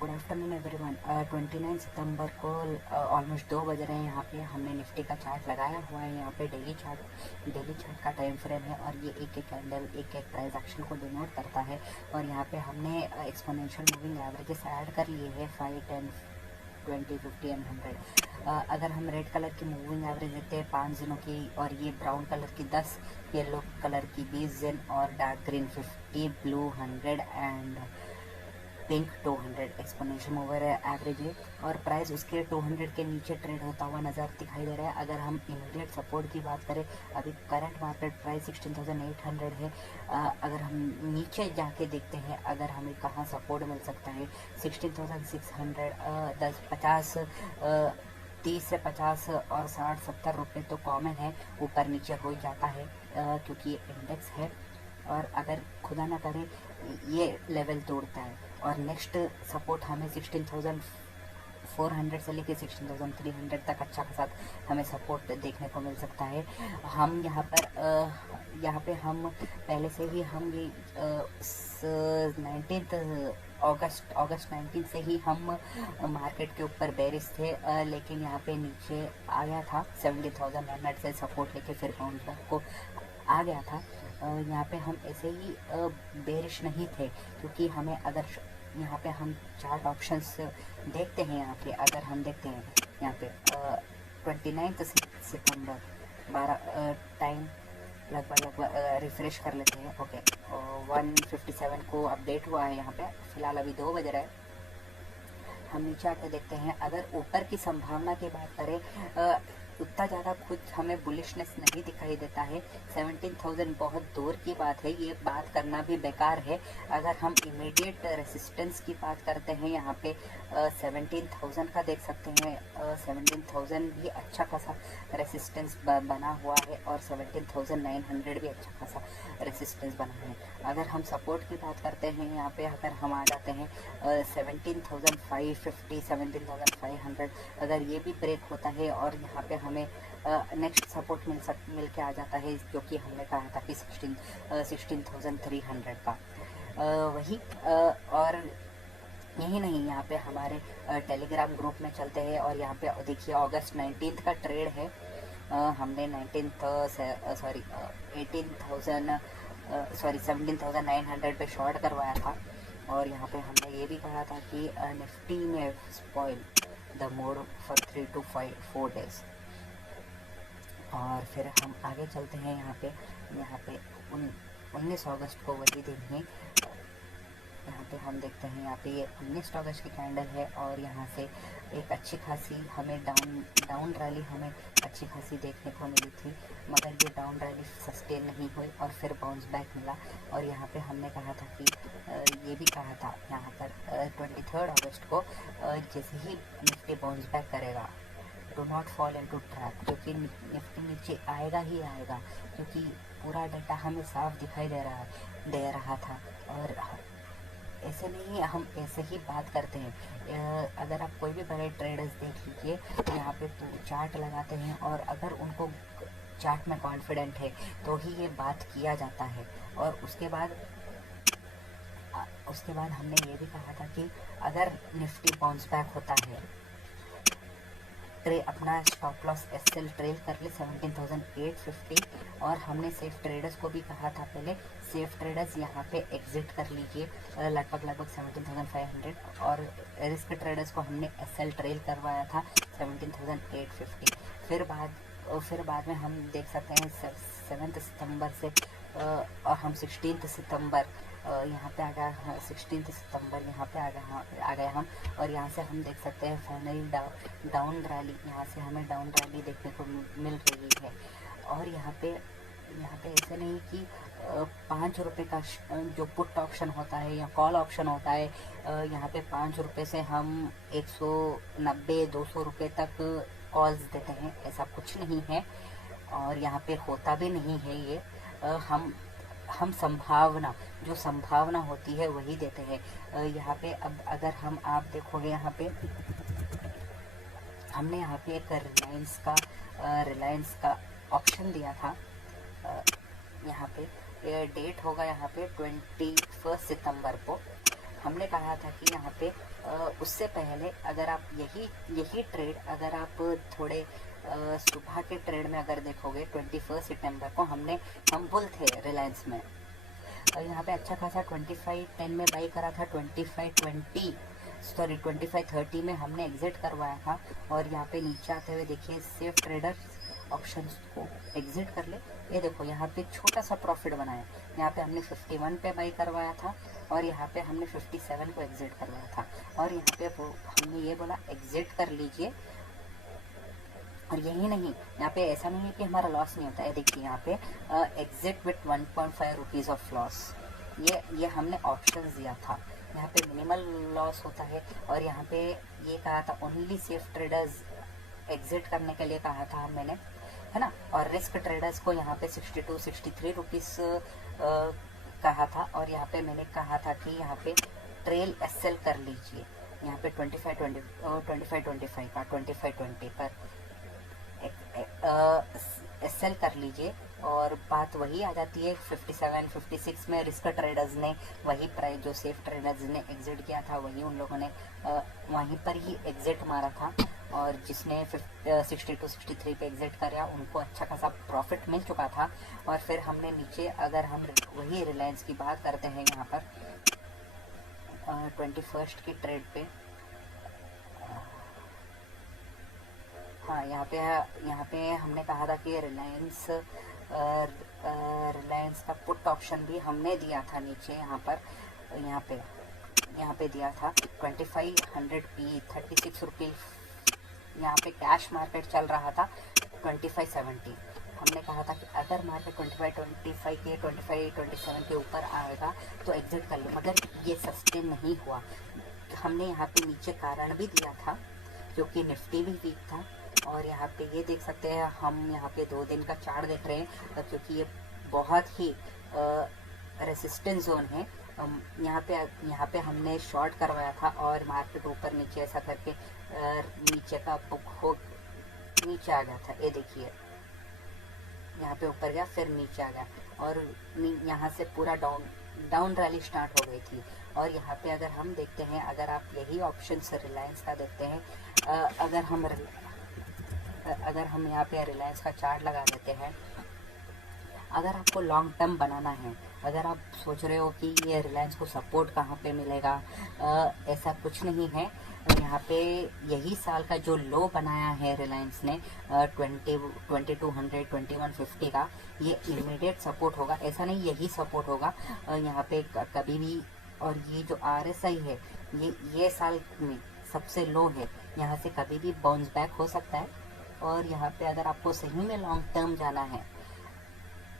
Good afternoon everyone. 29 सितंबर को almost 2 बज रहे हैं। यहाँ पे हमने निफ्टी का चार्ट लगाया हुआ है। यहाँ पे डेली चार्ट का टाइम फ्रेम है और ये एक एक कैंडल एक एक प्राइस एक्शन को डिनोट करता है। और यहाँ पे हमने एक्सपोनेंशियल मूविंग एवरेजेस ऐड कर लिए हैं 5, 10, 20, 50 एंड 100। अगर हम रेड कलर की मूविंग एवरेज देते हैं 5 दिनों की, और ये ब्राउन कलर की 10, येलो कलर की 20 दिन, और dark green 50, blue 100 and pink 200 exponential mover average है। और प्राइस उसके 200 के नीचे ट्रेड होता हुआ नज़र दिखाई दे रहा है। अगर हम इमीडिएट सपोर्ट की बात करें, अभी करंट मार्केट प्राइस 16,800 है। अगर हम नीचे जाके देखते हैं, अगर हमें कहाँ सपोर्ट मिल सकता है, 16,600, 30 से 50 और 60-70 रुपये तो कॉमन है, ऊपर नीचे हो जाता है क्योंकि ये इंडेक्स है। और अगर खुदा ना करे ये लेवल तोड़ता है और नेक्स्ट सपोर्ट हमें 16,400 से लेके 16,300 तक अच्छा खासा हमें सपोर्ट देखने को मिल सकता है। हम यहाँ पे हम पहले से ही हम ये 19 अगस्त 19 से ही हम मार्केट के ऊपर बेरिश थे, लेकिन यहाँ पे नीचे आ गया था 70,900 से सपोर्ट लेके फिर बाउंस बैक को आ गया था। यहाँ पे हम ऐसे ही बेरिश नहीं थे, क्योंकि हमें अगर यहाँ पे हम चार्ट ऑप्शंस देखते हैं, यहाँ पे अगर हम देखते हैं यहाँ पे 29 सितंबर 12 टाइम लगभग रिफ्रेश कर लेते हैं। ओके, 157 को अपडेट हुआ है। यहाँ पे फिलहाल अभी 2 बज रहा है। हम नीचे आके देखते हैं, अगर ऊपर की संभावना की बात करें, उतना ज़्यादा कुछ हमें बुलिशनेस नहीं दिखाई देता है। 17,000 बहुत दूर की बात है, ये बात करना भी बेकार है। अगर हम इमीडिएट रेसिस्टेंस की बात करते हैं, यहाँ पे 17,000 का देख सकते हैं। 17,000 भी अच्छा खासा रेसिस्टेंस बना हुआ है और 17,900 भी अच्छा खासा रेसिस्टेंस बना है। अगर हम सपोर्ट की बात करते हैं, यहाँ पे अगर हम आ जाते हैं 17,550, 17,500, अगर ये भी ब्रेक होता है और यहाँ पे हमें नेक्स्ट सपोर्ट मिल के आ जाता है, जो कि हमने कहा था कि 16,300 का। वही और यही नहीं, यहाँ पे हमारे टेलीग्राम ग्रुप में चलते हैं और यहाँ पे देखिए अगस्त 19 का ट्रेड है। हमने 17,900 पे शॉर्ट करवाया था। और यहाँ पे हमने ये भी कहा था कि निफ्टी में spoil the mode for 3 to 4 days. और फिर हम आगे चलते हैं। यहाँ पे 19 अगस्त को वही दिन है। यहाँ पे हम देखते हैं, यहाँ पे ये 19 अगस्त की कैंडल है और यहाँ से एक अच्छी खासी हमें डाउन रैली हमें अच्छी खासी देखने को मिली थी, मगर ये डाउन रैली सस्टेन नहीं हुई और फिर बाउंस बैक मिला। और यहाँ पे हमने कहा था कि ये भी कहा था यहाँ पर 23 अगस्त को, जैसे ही निफ्टी बाउंस बैक करेगा, do not fall into trap, क्योंकि निफ्टी नीचे आएगा ही आएगा, क्योंकि पूरा डाटा हमें साफ दिखाई दे रहा था। और ऐसे नहीं, हम ऐसे ही बात करते हैं। अगर आप कोई भी बड़े ट्रेडर्स देख लीजिए, यहाँ पे चार्ट लगाते हैं और अगर उनको चार्ट में कॉन्फिडेंट है तो ही ये बात किया जाता है। और उसके बाद हमने ये भी कहा था कि अगर निफ्टी बाउंस बैक होता है, अपना स्टॉप लॉस एसएल ट्रेल कर ले 17,850। और हमने सेफ ट्रेडर्स को भी कहा था पहले, सेफ ट्रेडर्स यहाँ पे एग्जिट कर लीजिए लगभग 17,500। और रिस्क ट्रेडर्स को हमने एसएल ट्रेल करवाया था 17,850। फिर बाद में हम देख सकते हैं 7 सितंबर से और हम 16 सितंबर यहाँ पे आ गया, 16 सितंबर यहाँ पे आ गए हम। और यहाँ से हम देख सकते हैं फाइनली डाउन रैली, यहाँ से हमें डाउन रैली देखने को मिल रही है। और यहाँ पे ऐसे नहीं कि 5 रुपये का जो पुट ऑप्शन होता है या कॉल ऑप्शन होता है, यहाँ पे 5 रुपये से हम 190-200 रुपये तक कॉल्स देते हैं, ऐसा कुछ नहीं है। और यहाँ पे होता भी नहीं है ये। हम जो संभावना होती है वही देते हैं। यहाँ पे अब अगर आप देखोगे, यहाँ पे हमने यहाँ पे एक रिलायंस का ऑप्शन दिया था। यहाँ पे डेट होगा यहाँ पे 21 सितंबर को। हमने कहा था कि यहाँ पे उससे पहले अगर आप यही ट्रेड अगर आप थोड़े सुबह के ट्रेड में अगर देखोगे 21 सितंबर को हम बुल थे रिलायंस में, यहाँ पे अच्छा खासा 25.10 में बाई करा था, 25.30 में हमने एग्जिट करवाया था। और यहाँ पे नीचे आते हुए देखिए सेफ ट्रेडर ऑप्शंस को एग्जिट कर ले, ये देखो यहाँ पे छोटा सा प्रॉफिट बनाया। यहाँ पे हमने 51 पे बाई करवाया था और यहाँ पे हमने 57 को एग्जिट करवाया था। और यहाँ पे हमने ये बोला एग्जिट कर लीजिए। और यही नहीं, यहाँ पे ऐसा नहीं है कि हमारा लॉस नहीं होता है। देखिए यहाँ पे exit with 1.5 rupees of loss, ये हमने ऑप्शन दिया था। यहाँ पे मिनिमल लॉस होता है। और यहाँ पे ये कहा था ओनली सेफ ट्रेडर्स एग्जिट करने के लिए कहा था मैंने, है ना। और रिस्क ट्रेडर्स को यहाँ पे 62-63 रुपीज़ कहा था। और यहाँ पे मैंने कहा था कि यहाँ पे ट्रेल एसएल कर लीजिए, यहाँ पे 25-20 का 25-20 पर एसएल कर लीजिए। और बात वही आ जाती है 57-56 में रिस्क ट्रेडर्स ने वही प्राइस जो सेफ ट्रेडर्स ने एग्जिट किया था वही उन लोगों ने वहीं पर ही एग्जिट मारा था। और जिसने 62-63 पे एग्जिट कराया उनको अच्छा खासा प्रॉफिट मिल चुका था। और फिर हमने नीचे अगर हम वही रिलायंस की बात करते हैं यहाँ पर 21 की ट्रेड पे, हाँ यहाँ पे हमने कहा था कि रिलायंस का पुट ऑप्शन भी हमने दिया था नीचे यहाँ पे दिया था 2500 पी 36 रुपये। यहाँ पे कैश मार्केट चल रहा था 25.70। हमने कहा था कि अगर मार्केट 25.25 के 25.27 के ऊपर आएगा तो एग्जिट कर लो, मगर ये सस्टेन नहीं हुआ। हमने यहाँ पे नीचे कारण भी दिया था क्योंकि निफ्टी भी वीक था। और यहाँ पे ये देख सकते हैं हम यहाँ पे 2 दिन का चार्ट देख रहे हैं क्योंकि ये बहुत ही रेसिस्टेंस जोन है। यहाँ पे हमने शॉर्ट करवाया था और मार्केट ऊपर नीचे ऐसा करके नीचे का बुक हो नीचे आ गया था। ये देखिए यहाँ पे ऊपर गया फिर नीचे आ गया और यहाँ से पूरा डाउन रैली स्टार्ट हो गई थी। और यहाँ पे अगर हम देखते हैं, अगर आप यही ऑप्शन रिलायंस का देखते हैं, अगर हम यहाँ पे रिलायंस का चार्ट लगा देते हैं, अगर आपको लॉन्ग टर्म बनाना है, अगर आप सोच रहे हो कि ये रिलायंस को सपोर्ट कहाँ पे मिलेगा, ऐसा कुछ नहीं है। यहाँ पे यही साल का जो लो बनाया है रिलायंस ने 2200 2150 का, ये इमीडिएट सपोर्ट होगा। ऐसा नहीं यही सपोर्ट होगा यहाँ पे कभी भी। और ये जो RSI है ये साल में सबसे लो है, यहाँ से कभी भी बाउंस बैक हो सकता है। और यहाँ पे अगर आपको सही में लॉन्ग टर्म जाना है,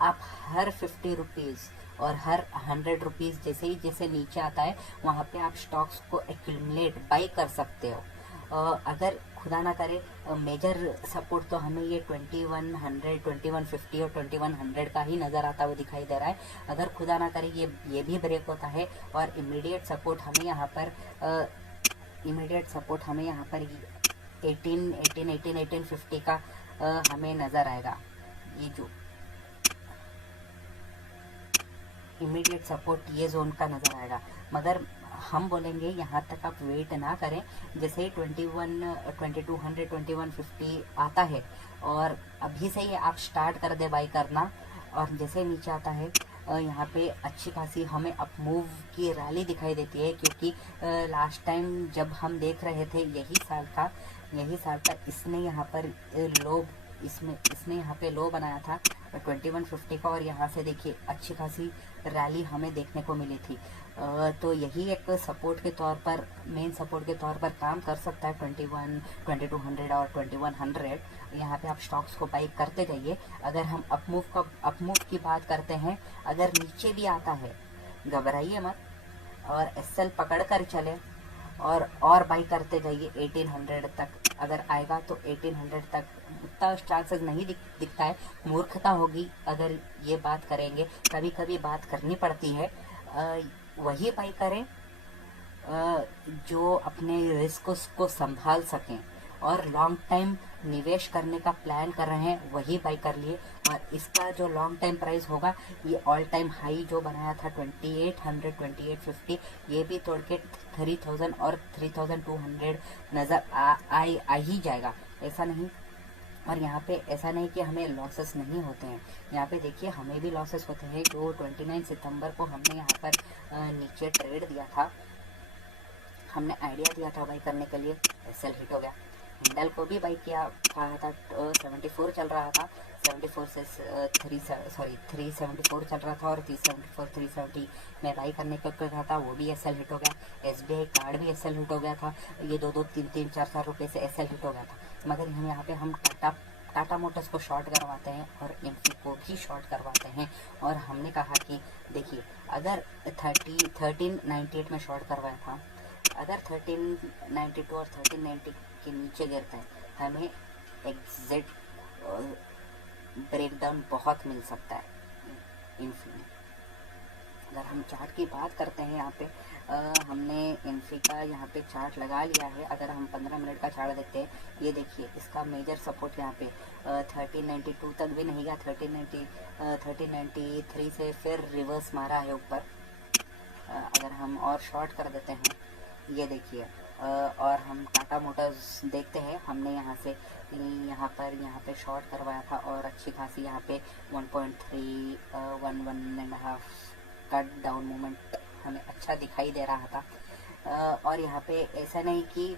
आप हर 50 रुपीज़ और हर 100 रुपीज़ जैसे नीचे आता है वहाँ पे आप स्टॉक्स को एक्यूमुलेट बाई कर सकते हो। अगर खुदा ना करे मेजर सपोर्ट तो हमें ये 2100 2150 और 2100 का ही नज़र आता हुआ दिखाई दे रहा है। अगर खुदा ना करे ये भी ब्रेक होता है और इमीडिएट सपोर्ट हमें यहाँ पर 1850 का हमें नज़र आएगा। ये जो इमीडिएट सपोर्ट ये जोन का नज़र आएगा। मगर हम बोलेंगे यहाँ तक आप वेट ना करें। जैसे ही 2200 2150 आता है और अभी से ही आप स्टार्ट कर दे बाई करना, और जैसे नीचे आता है यहाँ पे अच्छी खासी हमें अप मूव की रैली दिखाई देती है। क्योंकि लास्ट टाइम जब हम देख रहे थे यही साल का इसने यहाँ पर लो बनाया था 2150 का, और यहाँ से देखिए अच्छी खासी रैली हमें देखने को मिली थी। तो यही एक सपोर्ट के तौर पर, मेन सपोर्ट के तौर पर काम कर सकता है 2200 और 2100। यहाँ पे आप स्टॉक्स को बाई करते जाइए। अगर हम अपमूव की बात करते हैं, अगर नीचे भी आता है घबराइए मत और एसएल पकड़ कर चले और बाई करते जाइए 1800 तक। अगर आएगा तो 1800 तक उतना चांसेस नहीं दिखता है, मूर्खता होगी अगर ये बात करेंगे। कभी कभी बात करनी पड़ती है। वही बाई करें जो अपने रिस्क को संभाल सकें और लॉन्ग टाइम निवेश करने का प्लान कर रहे हैं वही बाई कर लिए। और इसका जो लॉन्ग टाइम प्राइस होगा ये ऑल टाइम हाई जो बनाया था 2800 2850 ये भी तोड़ के 3000 और 3200 नज़र आ ही जाएगा, ऐसा नहीं। और यहाँ पे ऐसा नहीं कि हमें लॉसेस नहीं होते हैं, यहाँ पे देखिए हमें भी लॉसेस होते हैं। जो 29 सितंबर को हमने यहाँ पर नीचे ट्रेड दिया था, हमने आइडिया दिया था बाई करने के लिए, एसएल हिट हो गया। हिंडल को भी बाई किया कहा था, 74 चल रहा था, 74 से 374 चल रहा था और 370 में बाई करने का कहा था, वो भी एसएल हिट हो गया। एसबीआई कार्ड भी एसएल हिट हो गया था, ये 2-2 3-3 4-4 रुपये से एसएल हिट हो गया था। मगर हम यहाँ पे हम टाटा मोटर्स को शॉर्ट करवाते हैं और इन्फी को भी शॉर्ट करवाते हैं। और हमने कहा कि देखिए अगर 1398 में शॉर्ट करवाया था, अगर 1392 और 1390 के नीचे गिरता है हमें एग्जिट ब्रेकडाउन बहुत मिल सकता है इन्फी में। अगर हम चार्ट की बात करते हैं यहाँ पे हमने इन्फी का यहाँ पे चार्ट लगा लिया है। अगर हम 15 मिनट का चार्ट देखते हैं, ये देखिए इसका मेजर सपोर्ट यहाँ पे 1392 तक भी नहीं गया, 1393 से फिर रिवर्स मारा है ऊपर। अगर हम और शॉर्ट कर देते हैं, ये देखिए और हम टाटा मोटर्स देखते हैं, हमने यहाँ से यहाँ पे शॉर्ट करवाया था और अच्छी खासी यहाँ पे 1.3 1.5 कट डाउन मूवमेंट हमें अच्छा दिखाई दे रहा था। और यहाँ पे ऐसा नहीं कि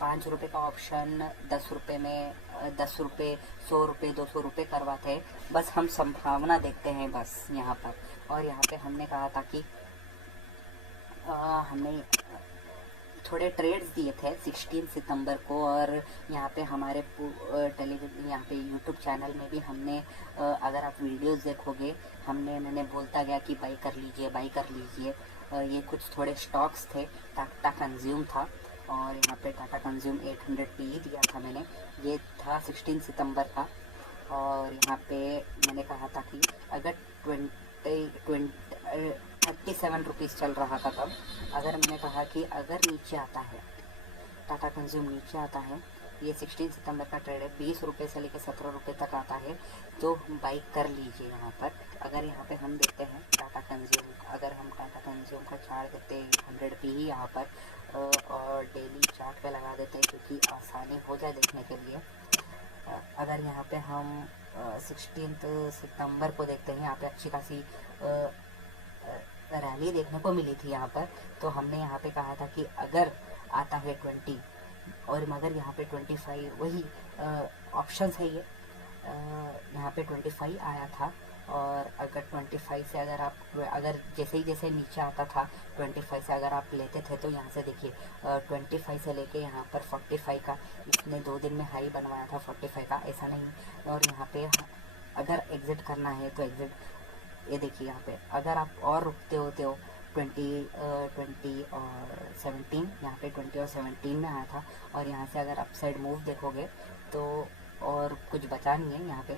5 रुपये का ऑप्शन 10 रुपये में 10 रुपये 100 रुपये 200 रुपये करवाते हैं, बस हम संभावना देखते हैं बस यहाँ पर। और यहाँ पे हमने कहा था कि हमने थोड़े ट्रेड्स दिए थे 16 सितंबर को, और यहाँ पे हमारे टेलीविजन यहाँ पे यूट्यूब चैनल में भी हमने अगर आप वीडियोस देखोगे मैंने बोलता गया कि बाई कर लीजिए बाई कर लीजिए। ये कुछ थोड़े स्टॉक्स थे, टाटा कंज्यूम था और यहाँ पे टाटा कंज्यूम 800 PE दिया था मैंने, ये था 16 सितंबर का। और यहाँ पे मैंने कहा था कि अगर 37 रुपीज़ चल रहा था तब, अगर मैंने कहा कि अगर नीचे आता है टाटा कंज्यूम नीचे आता है, ये 16 सितंबर का ट्रेड है, 20 रुपये से लेकर 17 रुपये तक आता है तो बाई कर लीजिए यहाँ पर। अगर यहाँ पे हम देखते हैं टाटा कंज्यूम, अगर हम टाटा कंज्यूम का चार्ट देखते हैं 100 PE यहाँ पर और डेली चार्ट पे लगा देते हैं क्योंकि आसानी हो जाए देखने के लिए। अगर यहाँ पे हम 16 सितंबर को देखते हैं, यहाँ पे अच्छी खासी रैली देखने को मिली थी यहाँ पर, तो हमने यहाँ पे कहा था कि अगर आता है 20 और मगर यहाँ पे 25 वही ऑप्शंस है, ये यहाँ पे 25 आया था। और अगर 25 से अगर जैसे नीचे आता था 25 से अगर आप लेते थे तो यहाँ से देखिए 25 से लेके यहाँ पर 45 का इसने 2 दिन में हाई बनवाया था 45 का, ऐसा नहीं। और यहाँ पे अगर एग्ज़िट करना है तो एग्ज़िट, ये देखिए यहाँ पे अगर आप और रुकते होते हो 20 और 17, यहाँ पे 20 और 17 में आया था। और यहाँ से अगर अपसाइड मूव देखोगे तो और कुछ बचा नहीं है, यहाँ पे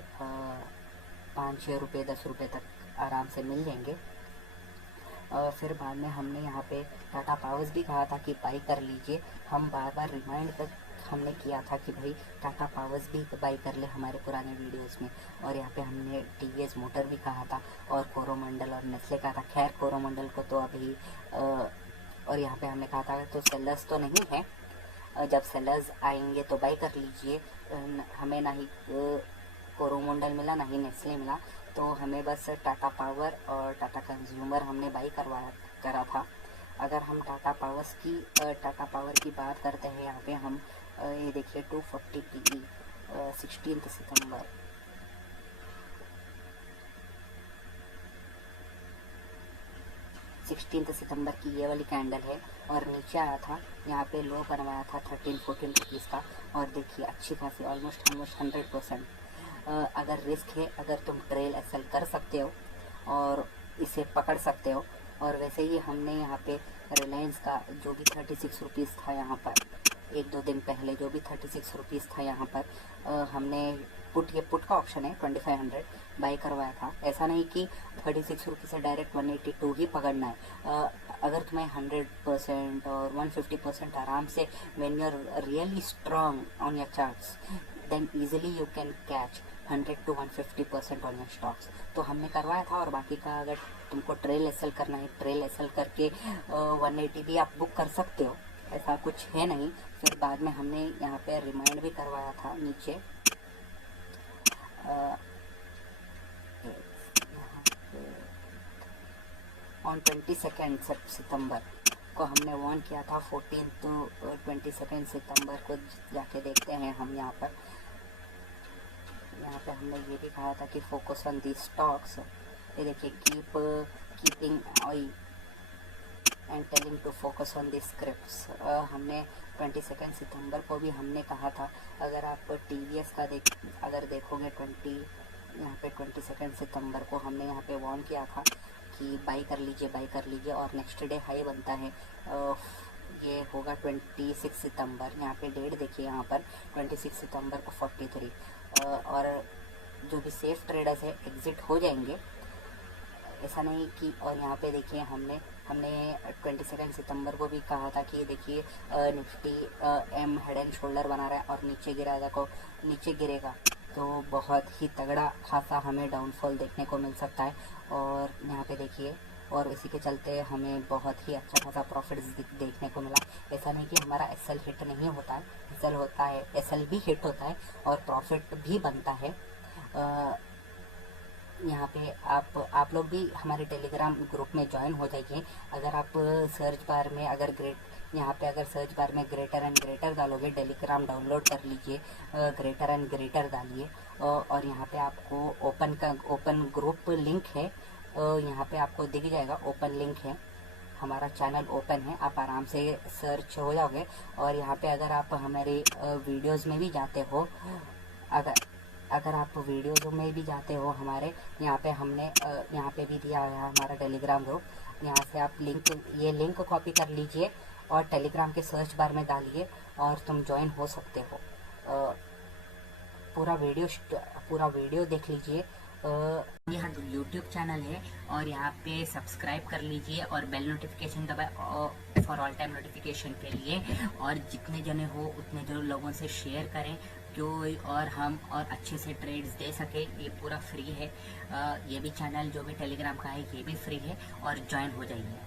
5-6 रुपये 10 रुपये तक आराम से मिल जाएंगे। फिर बाद में हमने यहाँ पे टाटा पावर्स भी कहा था कि बाई कर लीजिए, हम बार बार रिमाइंड कर हमने किया था कि भाई टाटा पावर्स भी बाई कर ले हमारे पुराने वीडियोस में। और यहाँ पे हमने टीवीएस मोटर भी कहा था और कोरोमंडल और नेस्ले कहा था। खैर कोरोमंडल को तो अभी और यहाँ पे हमने कहा था तो सेलर्स तो नहीं है, जब सेलर्स आएंगे तो बाई कर लीजिए। हमें ना ही कोरोमंडल मिला ना ही नेस्ले मिला, तो हमें बस टाटा पावर और टाटा कंज्यूमर हमने बाई करा था। अगर हम टाटा पावर की बात करते हैं, यहाँ पे हम ये देखिए 240 PE 16 सितंबर, की ये वाली कैंडल है और नीचे आया था, यहाँ पे लो बनवाया था 13-14 रुपीज़ का। और देखिए अच्छी खासी ऑलमोस्ट 100%। अगर रिस्क है, अगर तुम ट्रेल एसएल कर सकते हो और इसे पकड़ सकते हो। और वैसे ही हमने यहाँ पे रिलायंस का जो भी 36 रुपीज़ था यहाँ पर एक दो दिन पहले जो भी 36 रुपीज़ था यहाँ पर हमने ये पुट का ऑप्शन है 2500 बाई करवाया था। ऐसा नहीं कि 36 रुपीज़ से डायरेक्ट 182 ही पकड़ना है। अगर तुम्हें 100% और 150% आराम से when you are really strong on your charts then easily you can catch 100 to 150% on your stocks. तो हमने करवाया था। और बाकी का अगर तुमको ट्रेल एसएल करना है, ट्रेल एसएल करके 180 भी आप बुक कर सकते हो, ऐसा कुछ है नहीं। फिर बाद में हमने यहाँ पे रिमाइंड भी करवाया था नीचे ऑन 22 सितंबर को हमने वॉर्न किया था। 14 to 22 सितंबर को जाके देखते हैं हम यहाँ पर हमने ये भी कहा था कि फोकस ऑन दी स्टॉक्स। ये देखिए keeping eye and telling to focus on the scripts. हमने 22 सितंबर को भी हमने कहा था। अगर आप टीवीएस का अगर देखोगे यहाँ पे 22 सितंबर को हमने यहाँ पे वॉर्न किया था कि बाई कर लीजिए और नेक्स्ट डे हाई बनता है। ये होगा 26 सितंबर। यहाँ पे डेट देखिए, यहाँ पर 26 सितंबर को 43 और जो भी सेफ ट्रेडर्स है एग्जिट हो जाएंगे, ऐसा नहीं कि। और यहाँ पे देखिए हमने 22 सितंबर को भी कहा था कि देखिए Nifty M head and shoulder बना रहा है और नीचे गिरेगा तो बहुत ही तगड़ा खासा हमें डाउनफॉल देखने को मिल सकता है। और यहाँ पे देखिए, और इसी के चलते हमें बहुत ही अच्छा खासा प्रॉफिट देखने को मिला। ऐसा नहीं कि हमारा एसएल हिट नहीं होता है, एसएल होता है, एसएल भी हिट होता है और प्रॉफिट भी बनता है। यहाँ पे आप लोग भी हमारे टेलीग्राम ग्रुप में ज्वाइन हो जाइए। अगर आप सर्च बार में यहाँ पे अगर सर्च बार में ग्रेटर एंड ग्रेटर डालोगे, टेलीग्राम डाउनलोड कर लीजिए, ग्रेटर एंड ग्रेटर डालिए और यहाँ पे आपको ओपन ग्रुप लिंक है, यहाँ पे आपको दिख जाएगा ओपन लिंक है। हमारा चैनल ओपन है, आप आराम से सर्च हो जाओगे। और यहाँ पे अगर आप हमारे वीडियोज़ में भी जाते हो, अगर आप वीडियोज़ में भी जाते हो हमारे, यहाँ पे हमने यहाँ पे भी दिया है हमारा टेलीग्राम ग्रुप। यहाँ से आप ये लिंक कॉपी कर लीजिए और टेलीग्राम के सर्च बार में डालिए और तुम ज्वाइन हो सकते हो। पूरा वीडियो देख लीजिए। यहाँ यूट्यूब चैनल है और यहाँ पे सब्सक्राइब कर लीजिए और बेल नोटिफिकेशन दबाए फॉर ऑल टाइम नोटिफिकेशन के लिए। और जितने जने हो उतने जो लोगों से शेयर करें क्यों और हम और अच्छे से ट्रेड्स दे सके। ये पूरा फ्री है। ये भी चैनल जो भी टेलीग्राम का है ये भी फ्री है और ज्वाइन हो जाइए।